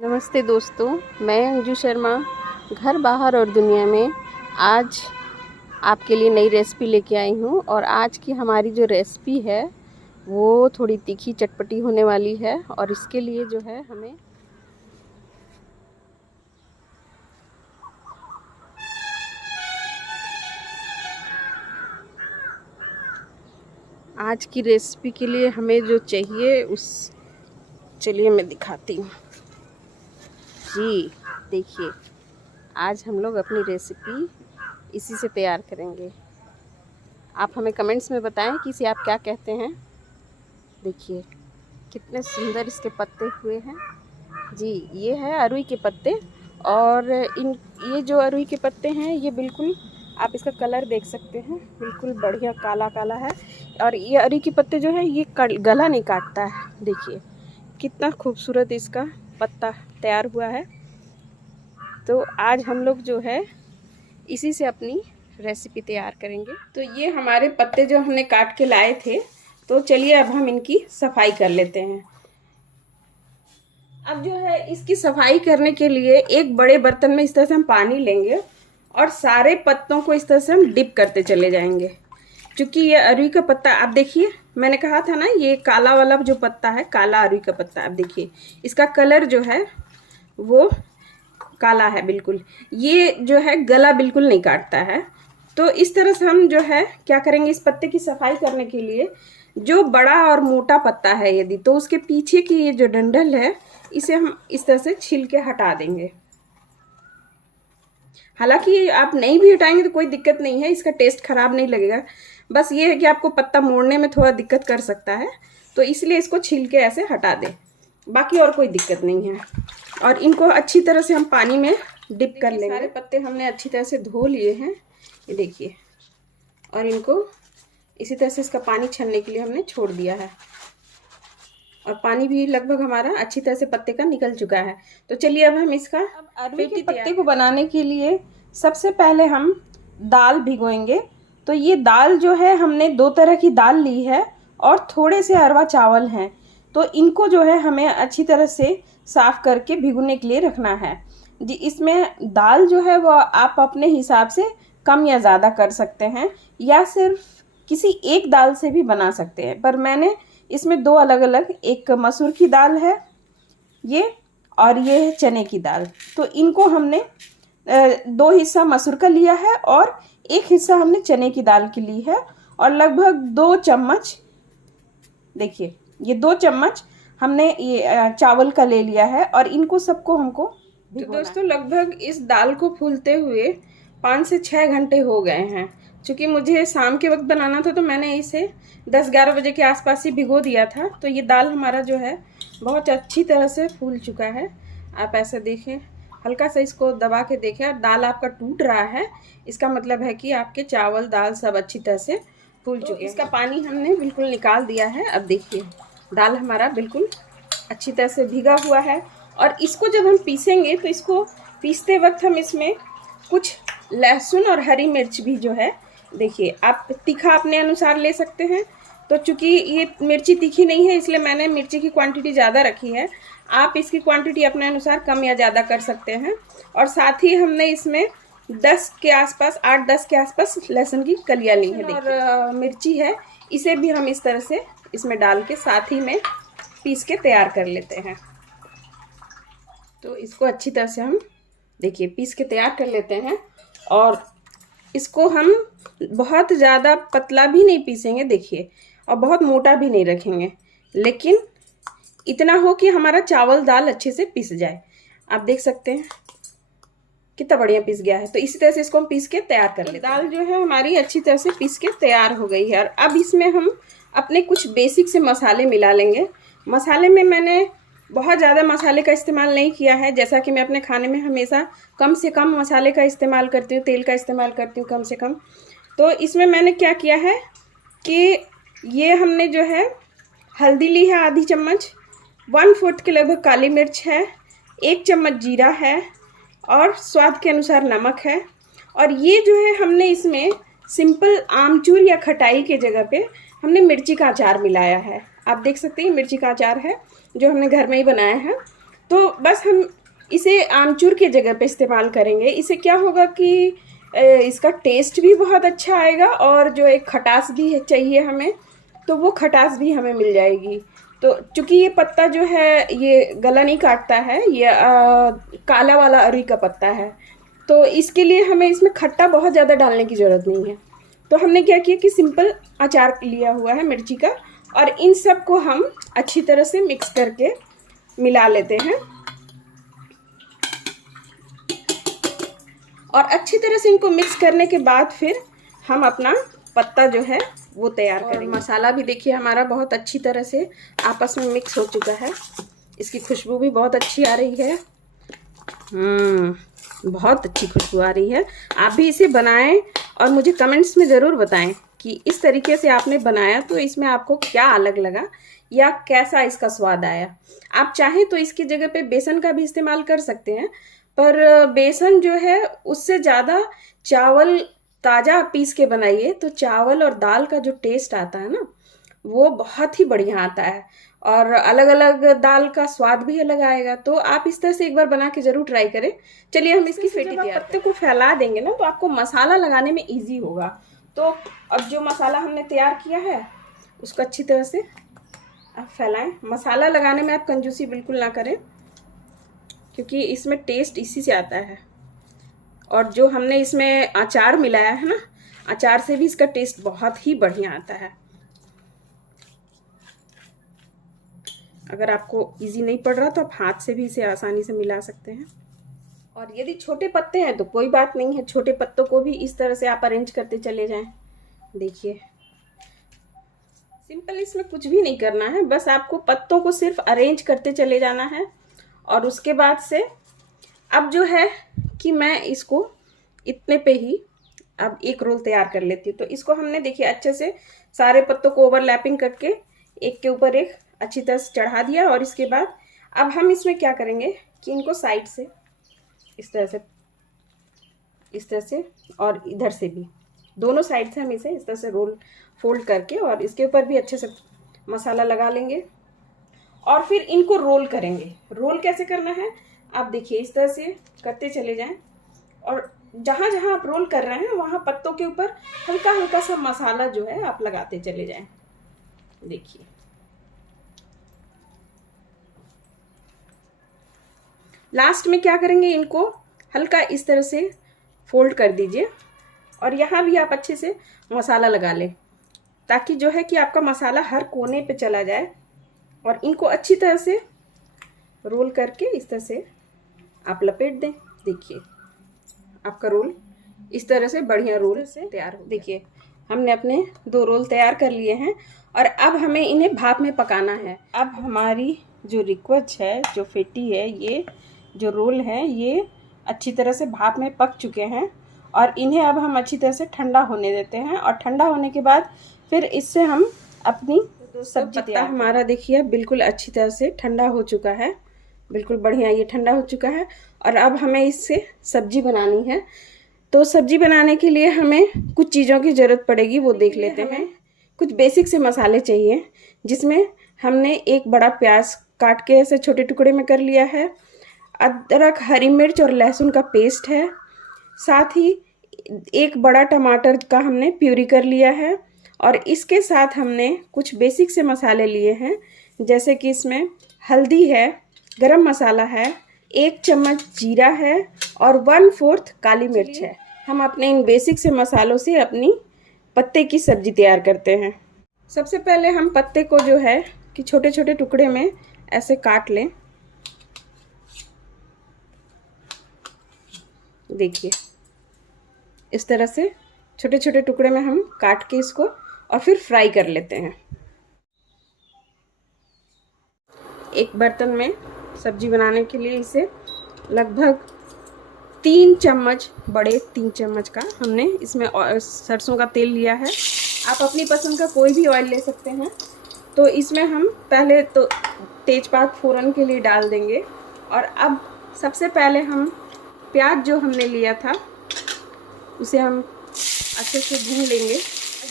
नमस्ते दोस्तों, मैं अंजू शर्मा घर बाहर और दुनिया में आज आपके लिए नई रेसिपी लेके आई हूँ। और आज की हमारी जो रेसिपी है वो थोड़ी तीखी चटपटी होने वाली है। और इसके लिए जो है हमें आज की रेसिपी के लिए हमें जो चाहिए चलिए मैं दिखाती हूँ जी। देखिए, आज हम लोग अपनी रेसिपी इसी से तैयार करेंगे। आप हमें कमेंट्स में बताएं कि इसे आप क्या कहते हैं। देखिए कितने सुंदर इसके पत्ते हुए हैं जी। ये है अरुई के पत्ते। और ये जो अरुई के पत्ते हैं ये बिल्कुल, आप इसका कलर देख सकते हैं, बिल्कुल बढ़िया काला काला है। और ये अरुई के पत्ते जो है ये गला नहीं काटता है। देखिए कितना खूबसूरत इसका पत्ता तैयार हुआ है। तो आज हम लोग जो है इसी से अपनी रेसिपी तैयार करेंगे। तो ये हमारे पत्ते जो हमने काट के लाए थे, तो चलिए अब हम इनकी सफाई कर लेते हैं। अब जो है इसकी सफाई करने के लिए एक बड़े बर्तन में इस तरह से हम पानी लेंगे और सारे पत्तों को इस तरह से हम डिप करते चले जाएंगे। क्योंकि ये अरुई का पत्ता, आप देखिए मैंने कहा था ना, ये काला वाला जो पत्ता है, काला अरुई का पत्ता, आप देखिए इसका कलर जो है वो काला है बिल्कुल। ये जो है गला बिल्कुल नहीं काटता है। तो इस तरह से हम जो है क्या करेंगे, इस पत्ते की सफाई करने के लिए जो बड़ा और मोटा पत्ता है यदि, तो उसके पीछे की ये जो डंठल है इसे हम इस तरह से छील के हटा देंगे। हालांकि आप नहीं भी हटाएंगे तो कोई दिक्कत नहीं है, इसका टेस्ट खराब नहीं लगेगा। बस ये है कि आपको पत्ता मोड़ने में थोड़ा दिक्कत कर सकता है, तो इसलिए इसको छील के ऐसे हटा दें, बाकी और कोई दिक्कत नहीं है। और इनको अच्छी तरह से हम पानी में डिप कर लेंगे। सारे पत्ते हमने अच्छी तरह से धो लिए हैं, ये देखिए। और इनको इसी तरह से इसका पानी छलने के लिए हमने छोड़ दिया है। और पानी भी लगभग हमारा अच्छी तरह से पत्ते का निकल चुका है। तो चलिए अब हम इसका अरुई के पत्ते को बनाने के लिए सबसे पहले हम दाल भिगोएंगे। तो ये दाल जो है हमने 2 तरह की दाल ली है और थोड़े से अरवा चावल हैं। तो इनको जो है हमें अच्छी तरह से साफ करके भिगोने के लिए रखना है जी। इसमें दाल जो है वो आप अपने हिसाब से कम या ज़्यादा कर सकते हैं, या सिर्फ किसी एक दाल से भी बना सकते हैं। पर मैंने इसमें 2 अलग अलग, एक मसूर की दाल है ये, और ये है चने की दाल। तो इनको हमने 2 हिस्सा मसूर का लिया है और 1 हिस्सा हमने चने की दाल की ली है। और लगभग 2 चम्मच, देखिए ये 2 चम्मच हमने ये चावल का ले लिया है। और इनको सबको हमको तो दोस्तों लगभग इस दाल को फूलते हुए 5 से 6 घंटे हो गए हैं। क्योंकि मुझे शाम के वक्त बनाना था तो मैंने इसे 10-11 बजे के आसपास ही भिगो दिया था। तो ये दाल हमारा जो है बहुत अच्छी तरह से फूल चुका है। आप ऐसे देखें, हल्का सा इसको दबा के देखें, और दाल आपका टूट रहा है, इसका मतलब है कि आपके चावल दाल सब अच्छी तरह से फूल चुके हैं। इसका पानी हमने बिल्कुल निकाल दिया है। अब देखिए दाल हमारा बिल्कुल अच्छी तरह से भीगा हुआ है। और इसको जब हम पीसेंगे तो इसको पीसते वक्त हम इसमें कुछ लहसुन और हरी मिर्च भी जो है, देखिए आप तीखा अपने अनुसार ले सकते हैं। तो चूंकि ये मिर्ची तीखी नहीं है इसलिए मैंने मिर्ची की क्वांटिटी ज़्यादा रखी है। आप इसकी क्वांटिटी अपने अनुसार कम या ज़्यादा कर सकते हैं। और साथ ही हमने इसमें 10 के आसपास, 8-10 के आसपास लहसुन की कलियाँ ली हैं। और मिर्ची है, इसे भी हम इस तरह से इसमें डाल के साथ ही में पीस के तैयार कर लेते हैं। तो इसको अच्छी तरह से हम देखिए पीस के तैयार कर लेते हैं। और इसको हम बहुत ज़्यादा पतला भी नहीं पीसेंगे, देखिए, और बहुत मोटा भी नहीं रखेंगे, लेकिन इतना हो कि हमारा चावल दाल अच्छे से पिस जाए। आप देख सकते हैं कितना बढ़िया पिस गया है। तो इसी तरह से इसको हम पीस के तैयार कर लेते हैं। दाल जो है हमारी अच्छी तरह से पीस के तैयार हो गई है। और अब इसमें हम अपने कुछ बेसिक से मसाले मिला लेंगे। मसाले में मैंने बहुत ज़्यादा मसाले का इस्तेमाल नहीं किया है, जैसा कि मैं अपने खाने में हमेशा कम से कम मसाले का इस्तेमाल करती हूँ, तेल का इस्तेमाल करती हूँ कम से कम। तो इसमें मैंने क्या किया है कि ये हमने जो है हल्दी ली है आधी चम्मच, 1/4 के लगभग काली मिर्च है, 1 चम्मच जीरा है, और स्वाद के अनुसार नमक है। और ये जो है हमने इसमें सिंपल आमचूर या खटाई के जगह पे हमने मिर्ची का अचार मिलाया है। आप देख सकते हैं मिर्ची का अचार है जो हमने घर में ही बनाया है। तो बस हम इसे आमचूर की जगह पे इस्तेमाल करेंगे। इससे क्या होगा कि इसका टेस्ट भी बहुत अच्छा आएगा और जो एक खटास भी है चाहिए हमें, तो वो खटास भी हमें मिल जाएगी। तो चूंकि ये पत्ता जो है ये गला नहीं काटता है, ये काला वाला अरी का पत्ता है, तो इसके लिए हमें इसमें खट्टा बहुत ज़्यादा डालने की ज़रूरत नहीं है। तो हमने क्या किया कि सिंपल अचार लिया हुआ है मिर्ची का, और इन सब को हम अच्छी तरह से मिक्स करके मिला लेते हैं और अच्छी तरह से इनको मिक्स करने के बाद फिर हम अपना पत्ता जो है वो तैयार करेंगे। मसाला भी देखिए हमारा बहुत अच्छी तरह से आपस में मिक्स हो चुका है। इसकी खुशबू भी बहुत अच्छी आ रही है। बहुत अच्छी खुशबू आ रही है। आप भी इसे बनाएं और मुझे कमेंट्स में ज़रूर बताएं कि इस तरीके से आपने बनाया तो इसमें आपको क्या अलग लगा या कैसा इसका स्वाद आया। आप चाहें तो इसकी जगह पे बेसन का भी इस्तेमाल कर सकते हैं, पर बेसन जो है उससे ज़्यादा चावल ताज़ा पीस के बनाइए तो चावल और दाल का जो टेस्ट आता है ना वो बहुत ही बढ़िया आता है, और अलग अलग दाल का स्वाद भी अलग आएगा। तो आप इस तरह से एक बार बना के जरूर ट्राई करें। चलिए हम इसकी फेटी तैयार पत्ते को फैला देंगे ना तो आपको मसाला लगाने में इजी होगा। तो अब जो मसाला हमने तैयार किया है उसको अच्छी तरह से आप फैलाएं। मसाला लगाने में आप कंजूसी बिल्कुल ना करें क्योंकि इसमें टेस्ट इसी से आता है, और जो हमने इसमें अचार मिलाया है ना, अचार से भी इसका टेस्ट बहुत ही बढ़िया आता है। अगर आपको इजी नहीं पड़ रहा तो आप हाथ से भी इसे आसानी से मिला सकते हैं। और यदि छोटे पत्ते हैं तो कोई बात नहीं है, छोटे पत्तों को भी इस तरह से आप अरेंज करते चले जाएं। देखिए सिंपल, इसमें कुछ भी नहीं करना है, बस आपको पत्तों को सिर्फ अरेंज करते चले जाना है। और उसके बाद से अब जो है कि मैं इसको इतने पे ही अब एक रोल तैयार कर लेती हूँ। तो इसको हमने देखिए अच्छे से सारे पत्तों को ओवरलैपिंग करके एक के ऊपर एक अच्छी तरह से चढ़ा दिया। और इसके बाद अब हम इसमें क्या करेंगे कि इनको साइड से इस तरह से और इधर से भी, दोनों साइड से हम इसे इस तरह से रोल फोल्ड करके और इसके ऊपर भी अच्छे से मसाला लगा लेंगे और फिर इनको रोल करेंगे। रोल कैसे करना है आप देखिए, इस तरह से करते चले जाएं और जहाँ जहाँ आप रोल कर रहे हैं वहाँ पत्तों के ऊपर हल्का हल्का सा मसाला जो है आप लगाते चले जाएं। देखिए लास्ट में क्या करेंगे, इनको हल्का इस तरह से फोल्ड कर दीजिए और यहाँ भी आप अच्छे से मसाला लगा लें ताकि जो है कि आपका मसाला हर कोने पे चला जाए। और इनको अच्छी तरह से रोल करके इस तरह से आप लपेट दें। देखिए आपका रोल इस तरह से बढ़िया रोल से तैयार हो। देखिए हमने अपने 2 रोल तैयार कर लिए हैं और अब हमें इन्हें भाप में पकाना है। अब हमारी जो रिक्वच है, जो फेटी है, ये जो रोल है ये अच्छी तरह से भाप में पक चुके हैं और इन्हें अब हम अच्छी तरह से ठंडा होने देते हैं। और ठंडा होने के बाद फिर इससे हम अपनी सब्जी तैयार। हमारा देखिए बिल्कुल अच्छी तरह से ठंडा हो चुका है, बिल्कुल बढ़िया ये ठंडा हो चुका है। और अब हमें इससे सब्जी बनानी है। तो सब्जी बनाने के लिए हमें कुछ चीज़ों की ज़रूरत पड़ेगी, वो देख लेते हैं। कुछ बेसिक से मसाले चाहिए जिसमें हमने एक बड़ा प्याज काट के ऐसे छोटे टुकड़े में कर लिया है, अदरक, हरी मिर्च और लहसुन का पेस्ट है, साथ ही एक बड़ा टमाटर का हमने प्यूरी कर लिया है। और इसके साथ हमने कुछ बेसिक से मसाले लिए हैं जैसे कि इसमें हल्दी है, गरम मसाला है, 1 चम्मच जीरा है और 1/4 काली मिर्च है। हम अपने इन बेसिक से मसालों से अपनी पत्ते की सब्जी तैयार करते हैं। सबसे पहले हम पत्ते को जो है कि छोटे छोटे टुकड़े में ऐसे काट लें। देखिए इस तरह से छोटे छोटे टुकड़े में हम काट के इसको और फिर फ्राई कर लेते हैं। एक बर्तन में सब्जी बनाने के लिए इसे लगभग 3 चम्मच, बड़े 3 चम्मच का हमने इसमें सरसों का तेल लिया है। आप अपनी पसंद का कोई भी ऑयल ले सकते हैं। तो इसमें हम पहले तो तेजपात फोरन के लिए डाल देंगे और अब सबसे पहले हम प्याज जो हमने लिया था उसे हम अच्छे से भून लेंगे।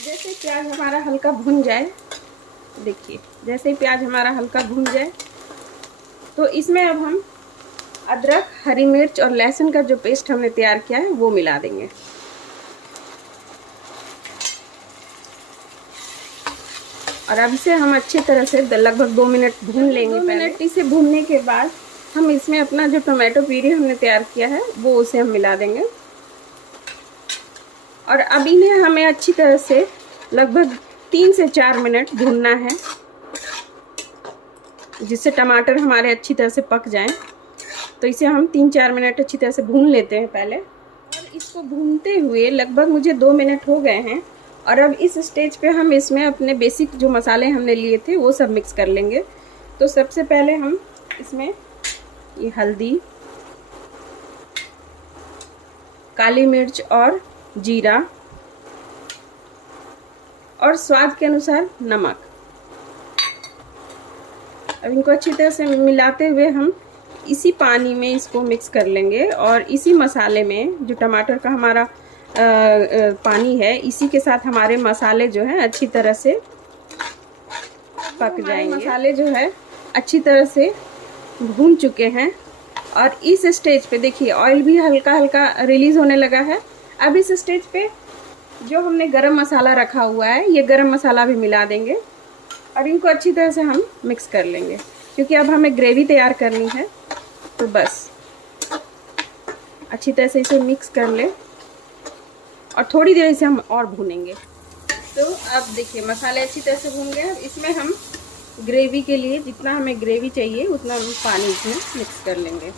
जैसे प्याज हमारा हल्का भुन जाए, देखिए जैसे ही प्याज हमारा हल्का भुन जाए तो इसमें अब हम अदरक, हरी मिर्च और लहसुन का जो पेस्ट हमने तैयार किया है वो मिला देंगे। और अब इसे हम अच्छी तरह से लगभग 2 मिनट भून लेंगे। 2 मिनट इसे भूनने के बाद हम इसमें अपना जो टोमेटो प्यूरी हमने तैयार किया है वो उसे हम मिला देंगे। और अब इन्हें हमें अच्छी तरह से लगभग 3 से 4 मिनट भूनना है, जिससे टमाटर हमारे अच्छी तरह से पक जाएं। तो इसे हम 3-4 मिनट अच्छी तरह से भून लेते हैं पहले। और इसको भूनते हुए लगभग मुझे 2 मिनट हो गए हैं। और अब इस स्टेज पे हम इसमें अपने बेसिक जो मसाले हमने लिए थे वो सब मिक्स कर लेंगे। तो सबसे पहले हम इसमें ये हल्दी, काली मिर्च और जीरा और स्वाद के अनुसार नमक, अब इनको अच्छी तरह से मिलाते हुए हम इसी पानी में इसको मिक्स कर लेंगे। और इसी मसाले में जो टमाटर का हमारा पानी है, इसी के साथ हमारे मसाले जो हैं अच्छी तरह से पक जाएंगे। मसाले जो है अच्छी तरह से भून चुके हैं। और इस स्टेज पे देखिए ऑयल भी हल्का हल्का रिलीज होने लगा है। अब इस स्टेज पे जो हमने गरम मसाला रखा हुआ है, ये गरम मसाला भी मिला देंगे और इनको अच्छी तरह से हम मिक्स कर लेंगे, क्योंकि अब हमें ग्रेवी तैयार करनी है। तो बस अच्छी तरह से इसे मिक्स कर ले और थोड़ी देर इसे हम और भूनेंगे। तो अब देखिए मसाले अच्छी तरह से भून गए। अब इसमें हम ग्रेवी के लिए जितना हमें ग्रेवी चाहिए उतना हम पानी इसमें मिक्स कर लेंगे।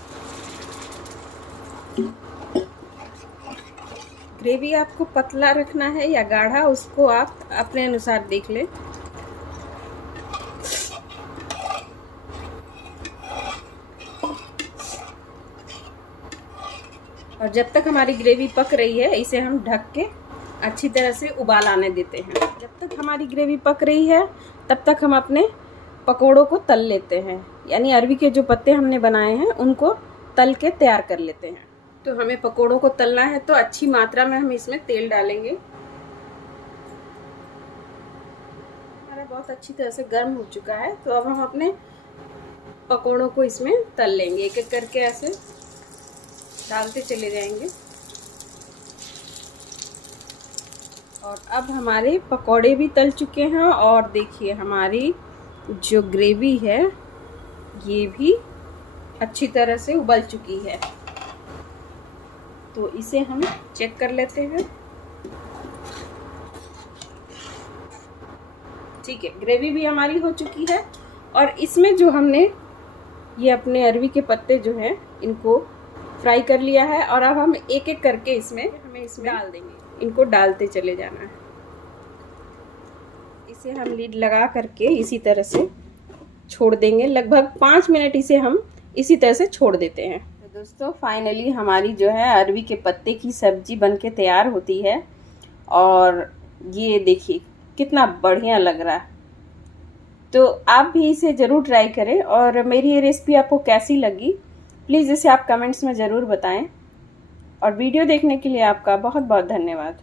ग्रेवी आपको पतला रखना है या गाढ़ा, उसको आप अपने अनुसार देख लें। और जब तक हमारी ग्रेवी पक रही है इसे हम ढक के अच्छी तरह से उबाल आने देते हैं। जब तक हमारी ग्रेवी पक रही है तब तक हम अपने पकोड़ों को तल लेते हैं, यानी अरवी के जो पत्ते हमने बनाए हैं उनको तल के तैयार कर लेते हैं। तो हमें पकोड़ों को तलना है तो अच्छी मात्रा में हम इसमें तेल डालेंगे। हमारा बहुत अच्छी तरह से गर्म हो चुका है। तो अब हम अपने पकोड़ों को इसमें तल लेंगे, एक एक करके ऐसे डालते चले जाएंगे। और अब हमारे पकोड़े भी तल चुके हैं और देखिए हमारी जो ग्रेवी है ये भी अच्छी तरह से उबल चुकी है। तो इसे हम चेक कर लेते हैं। ठीक है, ग्रेवी भी हमारी हो चुकी है। और इसमें जो हमने ये अपने अरवी के पत्ते जो हैं इनको फ्राई कर लिया है। और अब हम एक एक करके इसमें डाल देंगे। इनको डालते चले जाना है। इसे हम लीड लगा करके इसी तरह से छोड़ देंगे। लगभग 5 मिनट इसे हम इसी तरह से छोड़ देते हैं। तो दोस्तों फाइनली हमारी जो है अरवी के पत्ते की सब्जी बनके तैयार होती है। और ये देखिए कितना बढ़िया लग रहा है। तो आप भी इसे ज़रूर ट्राई करें। और मेरी ये रेसिपी आपको कैसी लगी प्लीज़ इसे आप कमेंट्स में ज़रूर बताएं। और वीडियो देखने के लिए आपका बहुत बहुत धन्यवाद।